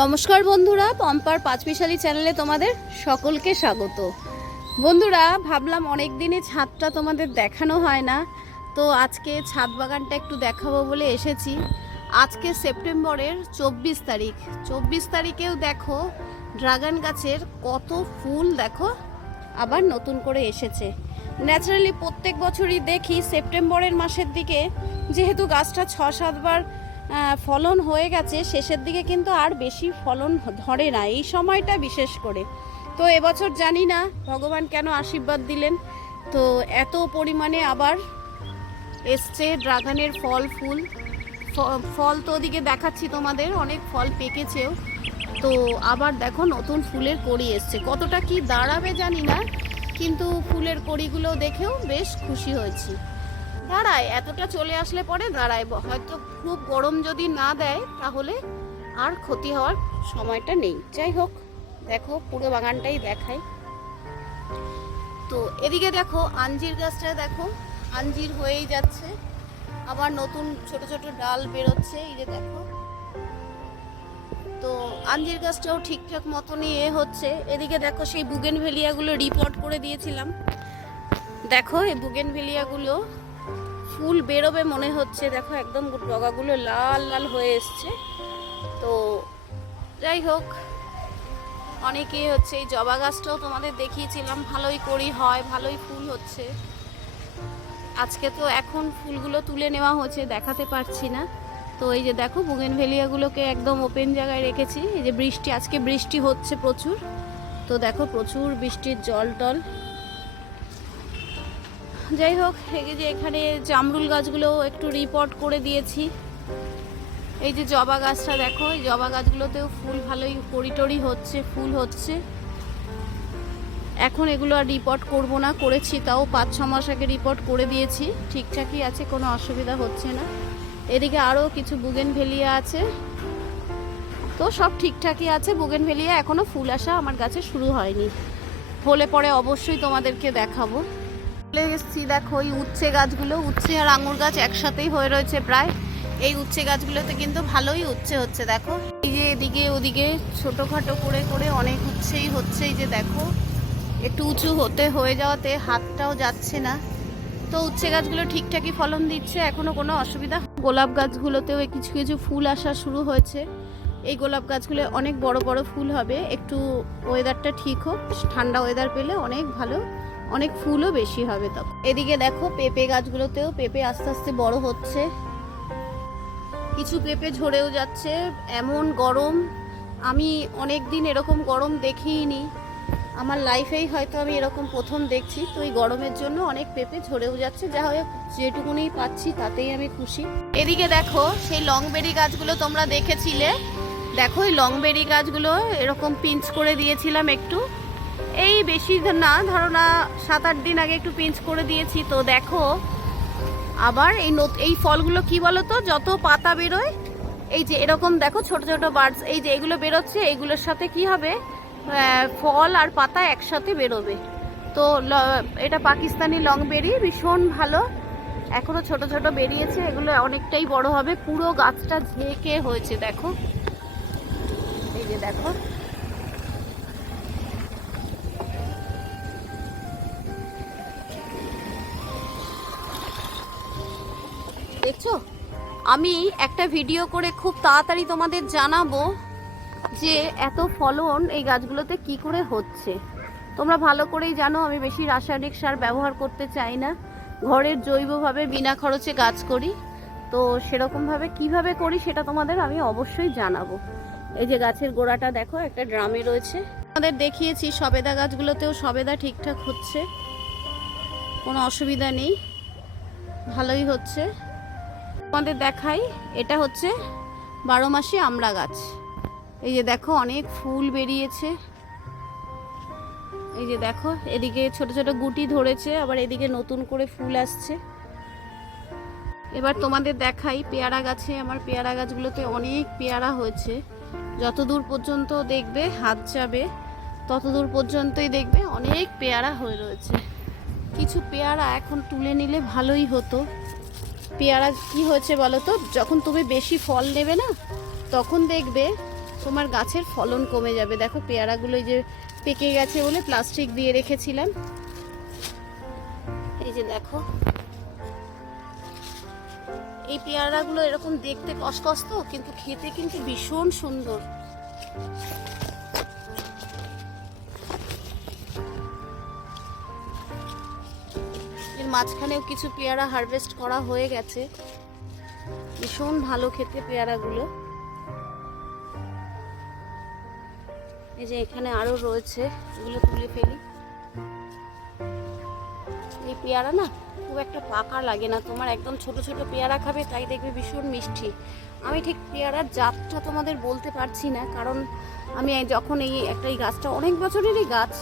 নমস্কার বন্ধুরা, পম্পার পাঁচমিশালি চ্যানেলে তোমাদের সকলকে স্বাগত। বন্ধুরা, ভাবলাম অনেক দিনই ছাদটা তোমাদের দেখানো হয় না, তো আজকে ছাদ বাগানটা একটু দেখাবো বলে এসেছি। আজকে সেপ্টেম্বরের 24 তারিখ। 24 তারিখেও দেখো ড্রাগন গাছের কত ফুল, দেখো আবার নতুন করে এসেছে। ন্যাচারালি প্রত্যেক বছরই দেখি সেপ্টেম্বরের মাসের দিকে, যেহেতু গাছটা 6-7 বার ফলন হয়ে গেছে, শেষের দিকে কিন্তু আর বেশি ফলন ধরে না এই সময়টা বিশেষ করে। তো এবছর জানি না ভগবান কেন আশীর্বাদ দিলেন, তো এত পরিমাণে আবার এসছে ড্রাগনের ফল তো ওদিকে দেখাচ্ছি তোমাদের, অনেক ফল পেকেছেও। তো আবার দেখো নতুন ফুলের কড়ি এসছে, কতটা কি দাঁড়াবে জানি না, কিন্তু ফুলের কড়িগুলো দেখেও বেশ খুশি হয়েছি। দাঁড়ায়, এতটা চলে আসলে পরে দাঁড়ায়, হয়তো খুব গরম যদি না দেয় তাহলে আর ক্ষতি হওয়ার সময়টা নেই। যাই হোক, দেখো পুরো বাগানটাই দেখাই। তো এদিকে দেখো আঞ্জির গাছটা, দেখো আঞ্জির হয়েই যাচ্ছে, আবার নতুন ছোট ছোট ডাল বেরোচ্ছে, এই যে দেখো। তো আঞ্জির গাছটাও ঠিকঠাক মতনই হচ্ছে। এদিকে দেখো সেই বুগেনভেলিয়াগুলো রিপোর্ট করে দিয়েছিলাম, দেখো এই বুগেনভেলিয়াগুলো ফুল বেরোবে মনে হচ্ছে, দেখো একদম ডগাগুলো লাল লাল হয়ে এসছে। তো যাই হোক, অনেকেই হচ্ছে এই জবা গাছটাও তোমাদের দেখিয়েছিলাম, ভালোই করি হয়, ভালোই ফুল হচ্ছে। আজকে তো এখন ফুলগুলো তুলে নেওয়া হচ্ছে, দেখাতে পারছি না। তো এই যে দেখো বুগেনভেলিয়াগুলোকে একদম ওপেন জায়গায় রেখেছি। এই যে বৃষ্টি, আজকে বৃষ্টি হচ্ছে প্রচুর, তো দেখো প্রচুর বৃষ্টির জল টল। যাই হোক, এই যে এখানে জামরুল গাছগুলো একটু রিপোর্ট করে দিয়েছি। এই যে জবা গাছটা দেখো, এই জবা গাছগুলোতেও ফুল ভালোই কড়িটড়ি হচ্ছে, ফুল হচ্ছে। এখন এগুলো আর রিপোর্ট করব না, করেছি তাও 5-6 মাস আগে রিপোর্ট করে দিয়েছি, ঠিকঠাকই আছে, কোনো অসুবিধা হচ্ছে না। এদিকে আরও কিছু বুগেনভেলিয়া আছে, তো সব ঠিকঠাকই আছে। বুগেনভেলিয়া এখনও ফুল আসা আমার গাছে শুরু হয়নি, হলে পরে অবশ্যই তোমাদেরকে দেখাবো। চলে এসেছি দেখো এই উচ্ছে গাছগুলো, উচ্ছে আর আঙুর গাছ একসাথেই হয়ে রয়েছে প্রায়। এই উচ্ছে গাছগুলোতে কিন্তু ভালোই উচ্ছে হচ্ছে, দেখো এই যে এদিকে ওদিকে ছোটোখাটো করে করে অনেক উচ্ছেই হচ্ছে। এই যে দেখো একটু উঁচু হয়ে যাওয়াতে হাতটাও যাচ্ছে না। তো উচ্ছে গাছগুলো ঠিকঠাকই ফলন দিচ্ছে, এখনও কোনো অসুবিধা। গোলাপ গাছগুলোতেও কিছু কিছু ফুল আসা শুরু হয়েছে। এই গোলাপ গাছগুলো অনেক বড় বড় ফুল হবে, একটু ওয়েদারটা ঠিক হোক, ঠান্ডা ওয়েদার পেলে অনেক ভালো, অনেক ফুলও বেশি হবে তখন। এদিকে দেখো পেঁপে গাছগুলোতেও পেঁপে আস্তে আস্তে বড় হচ্ছে, কিছু পেঁপে ঝরেও যাচ্ছে। এমন গরম, আমি অনেক দিন এরকম গরম দেখিনি আমার লাইফেই, হয়তো আমি এরকম প্রথম দেখছি। তো এই গরমের জন্য অনেক পেঁপে ঝরেও যাচ্ছে, যা হোক যেটুকুনি পাচ্ছি তাতেই আমি খুশি। এদিকে দেখো সেই লংবেরি গাছগুলো তোমরা দেখেছিলে, দেখো এই লংবেরি গাছগুলো এরকম পিঞ্চ করে দিয়েছিলাম একটু, এই বেশি না, ধরো না 7-8 দিন আগে একটু পিঞ্চ করে দিয়েছি। তো দেখো আবার এই ফলগুলো কি বলো তো, যত পাতা বেরোয় এই যে এরকম দেখো ছোট ছোট বার্ডস, এই যে এগুলো বেরোচ্ছে, এইগুলোর সাথে কি হবে, ফল আর পাতা একসাথে বেরোবে। তো এটা পাকিস্তানি লংবেরি, ভীষণ ভালো, এখনো ছোট ছোট বেরিয়েছে, এগুলো অনেকটাই বড় হবে। পুরো গাছটা ঝেঁকে হয়েছে, দেখো এই যে দেখো। দেখছো, আমি একটা ভিডিও করে খুব তাড়াতাড়ি তোমাদের জানাবো যে এত ফলন এই গাছগুলোতে কি করে হচ্ছে। তোমরা ভালো করেই জানো আমি বেশি রাসায়নিক সার ব্যবহার করতে চাই না, ঘরের জৈবভাবে বিনা খরচে গাছ করি। তো সেরকমভাবে কিভাবে করি সেটা তোমাদের আমি অবশ্যই জানাবো। এই যে গাছের গোড়াটা দেখো একটা ড্রামে রয়েছে, আমাদের দেখিয়েছি সবেদা গাছগুলোতেও সবেদা ঠিকঠাক হচ্ছে, কোনো অসুবিধা নেই, ভালোই হচ্ছে। তোমাদের দেখাই, এটা হচ্ছে 12 মাসি আমড়া গাছ। এই যে দেখো অনেক ফুল বেরিয়েছে, এই যে দেখো এদিকে ছোট ছোট গুটি ধরেছে, আবার এদিকে নতুন করে ফুল আসছে। এবার তোমাদের দেখাই পেয়ারা গাছে, আমার পেয়ারা গাছগুলোতে অনেক পেয়ারা হয়েছে, যতদূর পর্যন্ত দেখবে হাত যাবে ততদূর পর্যন্তই দেখবে অনেক পেয়ারা হয়ে রয়েছে। কিছু পেয়ারা এখন তুলে নিলে ভালোই হতো। পেয়ারা কি হয়েছে বলো তো, যখন তুমি বেশি ফল নেবে না, তখন দেখবে তোমার গাছের ফলন কমে যাবে। দেখো পেয়ারাগুলো এই যে পেকে গেছে বলে প্লাস্টিক দিয়ে রেখেছিলাম, এই যে দেখো এই পেয়ারাগুলো এরকম দেখতে কসকস তো, কিন্তু খেতে কিন্তু ভীষণ সুন্দর। এর মাঝখানেও কিছু পেয়ারা হারভেস্ট করা হয়ে গেছে, ভীষণ ভালো খেতে পেয়ারাগুলো। এই যে এখানে আরো রয়েছে, এগুলো তুলে ফেলি। এই পেয়ারা না খুব একটা পাকা লাগে না, তোমার একদম ছোট ছোট পেয়ারা খাবে, তাই দেখবে ভীষণ মিষ্টি। আমি ঠিক পেয়ারার জাতটা তোমাদের বলতে পারছি না, কারণ আমি যখন এই গাছটা অনেক বছরেরই গাছ,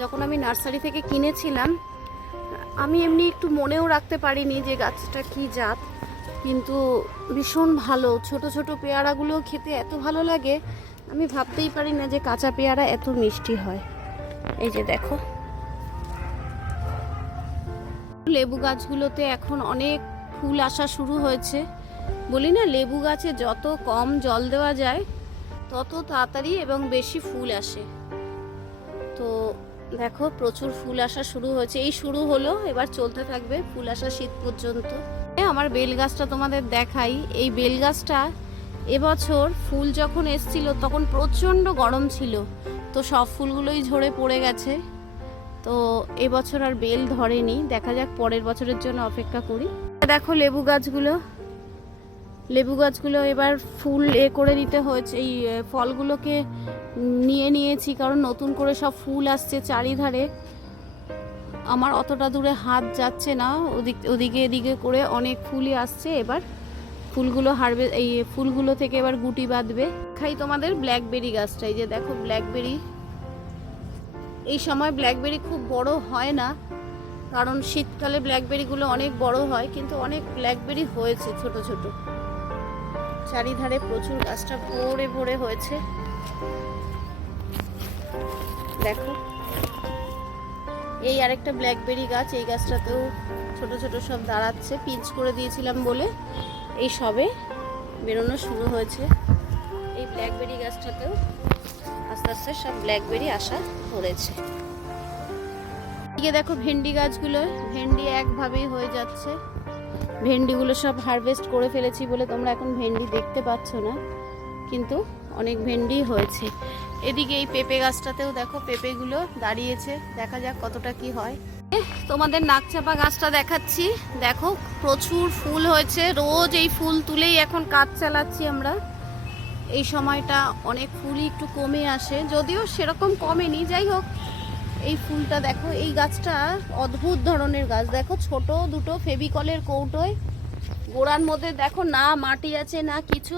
যখন আমি নার্সারি থেকে কিনেছিলাম, আমি এমনি একটু মনেও রাখতে পারিনি যে গাছটা কি জাত, কিন্তু ভীষণ ভালো। ছোট ছোট পেয়ারাগুলো খেতে এত ভালো লাগে, আমি ভাবতেই পারি না যে কাঁচা পেয়ারা এত মিষ্টি হয়। এই যে দেখো লেবু গাছগুলোতে এখন অনেক ফুল আসা শুরু হয়েছে। বলি না, লেবু গাছে যত কম জল দেওয়া যায় তত তাড়াতাড়ি এবং বেশি ফুল আসে। তো দেখো প্রচুর ফুল আসা শুরু হয়েছে, এই শুরু হলো, এবার চলতে থাকবে ফুল আসা শীত পর্যন্ত। আমার বেল গাছটা তোমাদের দেখাই। এই বেল গাছটা এবছর ফুল যখন এসছিল তখন প্রচণ্ড গরম ছিল, তো সব ফুলগুলোই ঝরে পড়ে গেছে। তো এবছর আর বেল ধরেনি, দেখা যাক পরের বছরের জন্য অপেক্ষা করি। দেখো লেবু গাছগুলো এবার ফুল করে দিতে হয়েছে, এই ফলগুলোকে নিয়েছি, কারণ নতুন করে সব ফুল আসছে চারিধারে। আমার অতটা দূরে হাত যাচ্ছে না, ওদিকে এদিকে করে অনেক ফুলই আসছে। এবার ফুলগুলো এই ফুলগুলো থেকে এবার গুটি বাঁধবে। খাই তোমাদের ব্ল্যাকবেরি গাছটা, এই যে দেখো ব্ল্যাকবেরি। এই সময় ব্ল্যাকবেরি খুব বড় হয় না, কারণ শীতকালে ব্ল্যাকবেরিগুলো অনেক বড় হয়, কিন্তু অনেক ব্ল্যাকবেরি হয়েছে ছোট ছোট, চারিধারে প্রচুর, গাছটা ভরে ভরে হয়েছে। দেখো এই আরেকটা ব্ল্যাকবেরি গাছ, এই গাছটাতেও ছোট ছোট সব দাঁড়াচ্ছে, পিঞ্চ করে দিয়েছিলাম বলে এই সবে বেরোনো শুরু হয়েছে। এই ব্ল্যাকবেরি গাছটাতেও আস্তে আস্তে সব ব্ল্যাকবেরি আসা ধরেছে। এদিকে দেখো ভেন্ডি গাছগুলো, ভেন্ডি একভাবেই হয়ে যাচ্ছে। ভেন্ডিগুলো সব হারভেস্ট করে ফেলেছি বলে তোমরা এখন ভেন্ডি দেখতে পাচ্ছ না, কিন্তু অনেক ভেন্ডি হয়েছে। এদিকে এই পেঁপে গাছটাতেও দেখো পেঁপেগুলো দাঁড়িয়েছে, দেখা যাক কতটা কি হয়। তোমাদের নাকচাপা গাছটা দেখাচ্ছি, দেখো প্রচুর ফুল হয়েছে, রোজ এই ফুল তুলেই এখন কাজ চালাচ্ছি আমরা। এই সময়টা অনেক ফুলই একটু কমে আসে, যদিও সেরকম কমেনি, যাই হোক। এই ফুলটা দেখো, এই গাছটা অদ্ভুত ধরনের গাছ, দেখো ছোট দুটো ফেভিকলের কৌটোয়, গোড়ার মধ্যে দেখো না মাটি আছে না কিছু,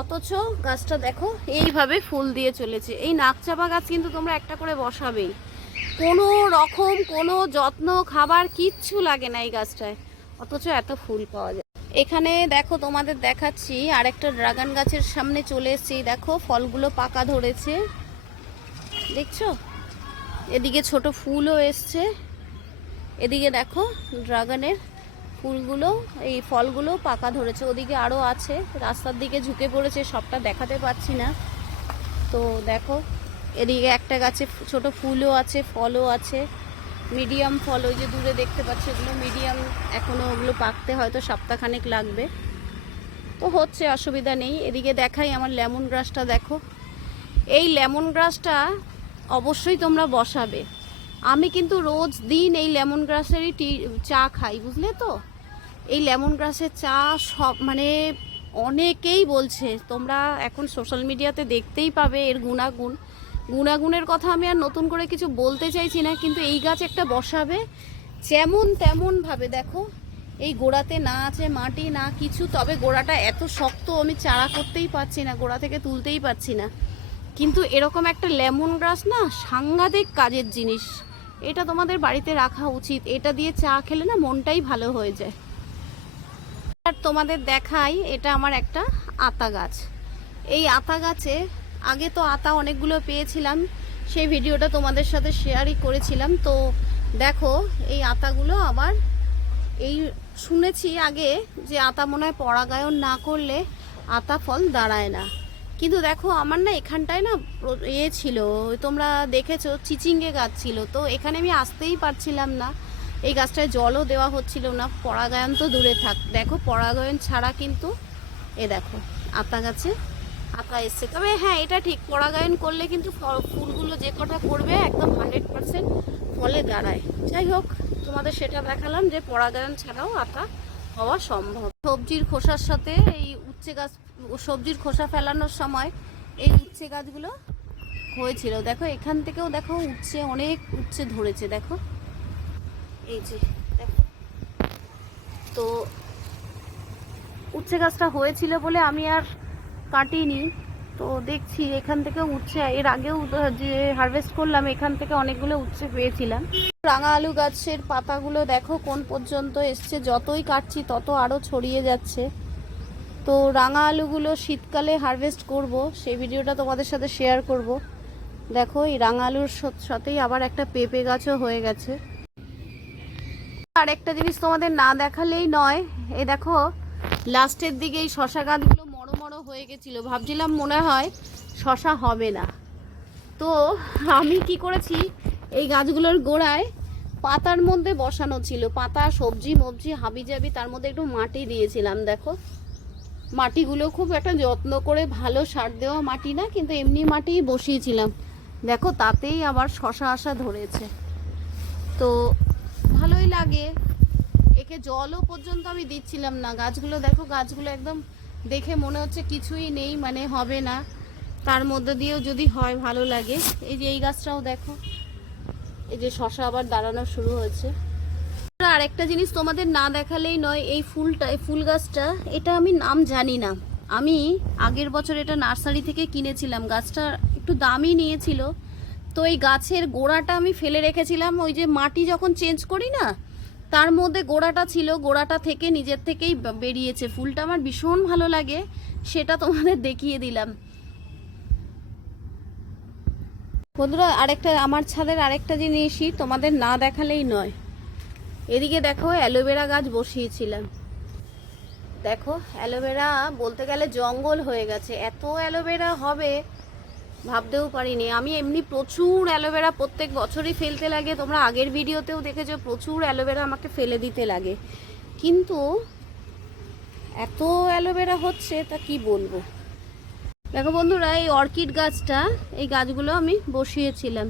অথচ গাছটা দেখো এইভাবে ফুল দিয়ে চলেছে। এই নাকচাপা গাছ কিন্তু তোমরা একটা করে বসাবেই, কোনো রকম কোনো যত্ন খাবার কিচ্ছু লাগে না এই গাছটায়, অথচ এত ফুল পাওয়া যায়। এখানে দেখো তোমাদের দেখাচ্ছি, আরেকটা ড্রাগন গাছের সামনে চলে এসেছি, দেখো ফলগুলো পাকা ধরেছে, দেখছো? এদিকে ছোট ফুলও এসছে, এদিকে দেখো ড্রাগনের ফুলগুলো, এই ফলগুলো পাকা ধরেছে, ওদিকে আরও আছে, রাস্তার দিকে ঝুঁকে পড়েছে, সবটা দেখাতে পাচ্ছি না। তো দেখো এদিকে একটা গাছে ছোট ফুলও আছে, ফলও আছে, মিডিয়াম ফল, ওই যে দূরে দেখতে পাচ্ছি এগুলো মিডিয়াম, এখনও ওগুলো পাকতে হয়তো সপ্তাহখানেক লাগবে। তো হচ্ছে, অসুবিধা নেই। এদিকে দেখাই আমার লেমন গ্রাসটা, দেখো এই লেমন গ্রাসটা অবশ্যই তোমরা বসাবে। আমি কিন্তু রোজ দিন এই লেমন গ্রাসেরই চা খাই, বুঝলে তো? এই লেমন গ্রাসের চা সব মানে অনেকেই বলছে, তোমরা এখন সোশ্যাল মিডিয়াতে দেখতেই পাবে এর গুণাগুণের কথা আমি আর নতুন করে কিছু বলতে চাইছি না, কিন্তু এই গাছ একটা বসাবে, যেমন তেমন ভাবে দেখো এই গোড়াতে না আছে মাটি না কিছু, তবে গোড়াটা এত শক্ত আমি চারা করতেই পারছি না, গোড়া থেকে তুলতেই পারছি না। কিন্তু এরকম একটা লেমন গ্রাস না সাংঘাতিক কাজের জিনিস, এটা তোমাদের বাড়িতে রাখা উচিত, এটা দিয়ে চা খেলে না মনটাই ভালো হয়ে যায়। আর তোমাদের দেখাই, এটা আমার একটা আতা গাছ। এই আতা গাছে আগে তো আতা অনেকগুলো পেয়েছিলাম, সেই ভিডিওটা তোমাদের সাথে শেয়ারই করেছিলাম। তো দেখো এই আতাগুলো আবার, এই শুনেছি আগে যে আতা মনে হয় পরাগায়ন না করলে আতা ফল দাঁড়ায় না, কিন্তু দেখো আমার না এখানটায় না ছিল, তোমরা দেখেছো চিচিঙ্গে গাছ ছিল, তো এখানে আমি আসতেই পারছিলাম না। এই গাছটায় জলও দেওয়া হচ্ছিল না, পরাগায়ন তো দূরে থাক। দেখো পরাগায়ন ছাড়া কিন্তু দেখো আতা গাছে আতা এসছে। তবে হ্যাঁ, এটা ঠিক, পরাগায়ন করলে কিন্তু ফুলগুলো যে কটা করবে একদম 100% ফলে দাঁড়ায়। যাই হোক, তোমাদের সেটা দেখালাম যে পরাগায়ন ছাড়াও আতা হওয়া সম্ভব। সবজির খোসার সাথে এই উচ্ছে গাছ, সবজির খোসা ফেলানোর সময় এই উচ্ছে গাছগুলো হয়েছিল। দেখো এখান থেকেও দেখো উচ্ছে, অনেক উচ্ছে ধরেছে দেখো, এই যে দেখো। তো উচ্ছে গাছটা হয়েছিল বলে আমি আর কাটিনি। তো দেখছি এখান থেকে উচ্ছে, এর আগেও যে হারভেস্ট করলাম এখান থেকে অনেকগুলো উচ্ছে পেয়েছিলাম। রাঙা আলু গাছের পাতাগুলো দেখো কোন পর্যন্ত এসছে, যতই কাটছি তত আরও ছড়িয়ে যাচ্ছে। তো রাঙা আলুগুলো শীতকালে হারভেস্ট করব, সেই ভিডিওটা তোমাদের সাথে শেয়ার করব। দেখো এই রাঙা আলুর সাথেই আবার একটা পেঁপে গাছও হয়ে গেছে। আর একটা জিনিস তোমাদের না দেখালেই নয়, এই দেখো লাস্টের দিকে এই শশা গাছগুলো মরো মরো হয়ে গেছিলো, ভাবছিলাম মনে হয় শশা হবে না। তো আমি কি করেছি, এই গাছগুলোর গোড়ায় পাতার মধ্যে বসানো ছিল, পাতা সবজি মবজি হাবি জাবি, তার মধ্যে একটু মাটি দিয়েছিলাম। দেখো মাটিগুলো খুব একটা যত্ন করে, ভালো সার দেওয়া মাটি না, কিন্তু এমনি মাটিই বসিয়েছিলাম। দেখো তাতেই আবার শশা আসা ধরেছে, তো ভালোই লাগে। একে জলও পর্যন্ত আমি দিচ্ছিলাম না। গাছগুলো দেখো, গাছগুলো একদম দেখে মনে হচ্ছে কিছুই নেই, মানে হবে না, তার মধ্যে দিয়েও যদি হয় ভালো লাগে। এই যে এই গাছটাও দেখো, এই যে শশা আবার দাঁড়ানো শুরু হয়েছে। আর একটা জিনিস তোমাদের না দেখালেই নয়, এই ফুলটা, এই ফুল গাছটা, এটা আমি নাম জানি না। আমি আগের বছর এটা নার্সারি থেকে কিনেছিলাম, গাছটা একটু দামই নিয়েছিল। তো এই গাছের গোড়াটা আমি ফেলে রেখেছিলাম, ওই যে মাটি যখন চেঞ্জ করি না, তার মধ্যে গোড়াটা ছিল, গোড়াটা থেকে নিজের থেকেই বেরিয়েছে। ফুলটা আমার ভীষণ ভালো লাগে, সেটা তোমাদের দেখিয়ে দিলাম। বন্ধুরা আরেকটা, আমার ছাদের আরেকটা জিনিসই তোমাদের না দেখালেই নয়, এদিকে দেখো অ্যালোভেরা গাছ বসিয়েছিলাম। দেখো অ্যালোভেরা বলতে গেলে জঙ্গল হয়ে গেছে, এত অ্যালোভেরা হবে ভাবতেও পারিনি। আমি এমনি প্রচুর অ্যালোভেরা প্রত্যেক বছরই ফেলতে লাগে, তোমরা আগের ভিডিওতেও দেখেছো প্রচুর অ্যালোভেরা আমাকে ফেলে দিতে লাগে, কিন্তু এত অ্যালোভেরা হচ্ছে তা কি বলবো। দেখো বন্ধুরা এই অর্কিড গাছটা, এই গাছগুলো আমি বসিয়েছিলাম,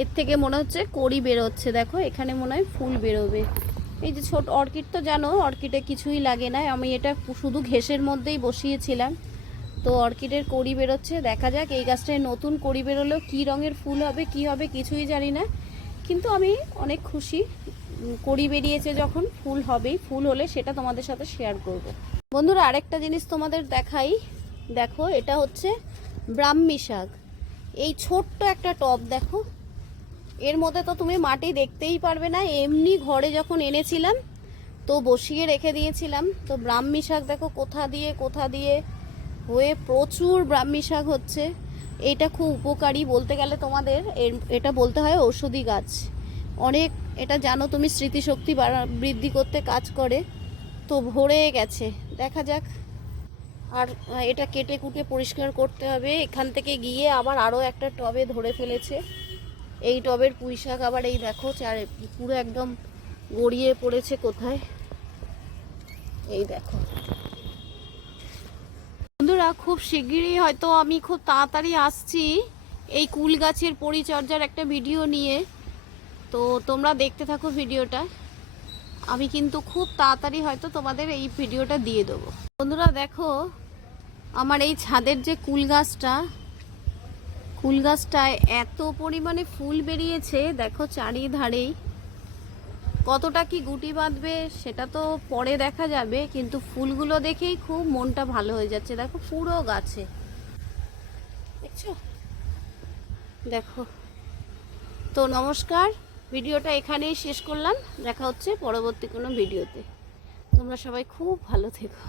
এর থেকে মনে হচ্ছে কড়ি বেরোচ্ছে। দেখো এখানে মনে হয় ফুল বেরোবে। এই যে ছোট অর্কিড তো জানো, অর্কিডে কিছুই লাগে না, আমি এটা শুধু ঘেঁষের মধ্যেই বসিয়েছিলাম। তো অর্কিডের কড়ি বেরোচ্ছে, দেখা যাক এই গাছটায় নতুন কড়ি বেরোলেও কী রঙের ফুল হবে কি হবে কিছুই জানি না, কিন্তু আমি অনেক খুশি। কড়ি বেরিয়েছে যখন, ফুল হবেই, ফুল হলে সেটা তোমাদের সাথে শেয়ার করব। বন্ধুরা আরেকটা জিনিস তোমাদের দেখাই, দেখো এটা হচ্ছে ব্রাহ্মী শাক। এই ছোট্ট একটা টব দেখো, এর মধ্যে তো তুমি মাটি দেখতেই পারবে না, এমনি ঘরে যখন এনেছিলাম তো বসিয়ে রেখে দিয়েছিলাম। তো ব্রাহ্মী শাক দেখো কোথা দিয়ে হয়ে প্রচুর ব্রাহ্মী শাক হচ্ছে। এটা খুব উপকারী, বলতে গেলে তোমাদের এটা বলতে হয় ঔষধি গাছ অনেক। এটা জানো তুমি, স্মৃতিশক্তি বৃদ্ধি করতে কাজ করে। তো ভরে গেছে, দেখা যাক। আর এটা কেটে কুটে পরিষ্কার করতে হবে। এখান থেকে গিয়ে আবার আরও একটা টবে ধরে ফেলেছে, এই টবের পুঁই শাক আবার এই দেখো পুরো একদম গড়িয়ে পড়েছে কোথায়, এই দেখো। বন্ধুরা খুব শিগগিরই হয়তো আমি খুব তাড়াতাড়ি আসছি এই কুল গাছের পরিচর্যার একটা ভিডিও নিয়ে, তো তোমরা দেখতে থাকো ভিডিওটা। আমি কিন্তু খুব তাড়াতাড়ি হয়তো তোমাদের এই ভিডিওটা দিয়ে দেবো। বন্ধুরা দেখো আমার এই ছাদের যে কুল গাছটায় এত পরিমাণে ফুল বেরিয়েছে, দেখো চারিধারেই। কতটা কি গুটি বাঁধবে সেটা তো পরে দেখা যাবে, কিন্তু ফুলগুলো দেখেই খুব মনটা ভালো হয়ে যাচ্ছে। দেখো পুরো গাছে, দেখছো, দেখো। তো নমস্কার, ভিডিওটা এখানেই শেষ করলাম, দেখা হচ্ছে পরবর্তী কোনো ভিডিওতে। তোমরা সবাই খুব ভালো থেকো।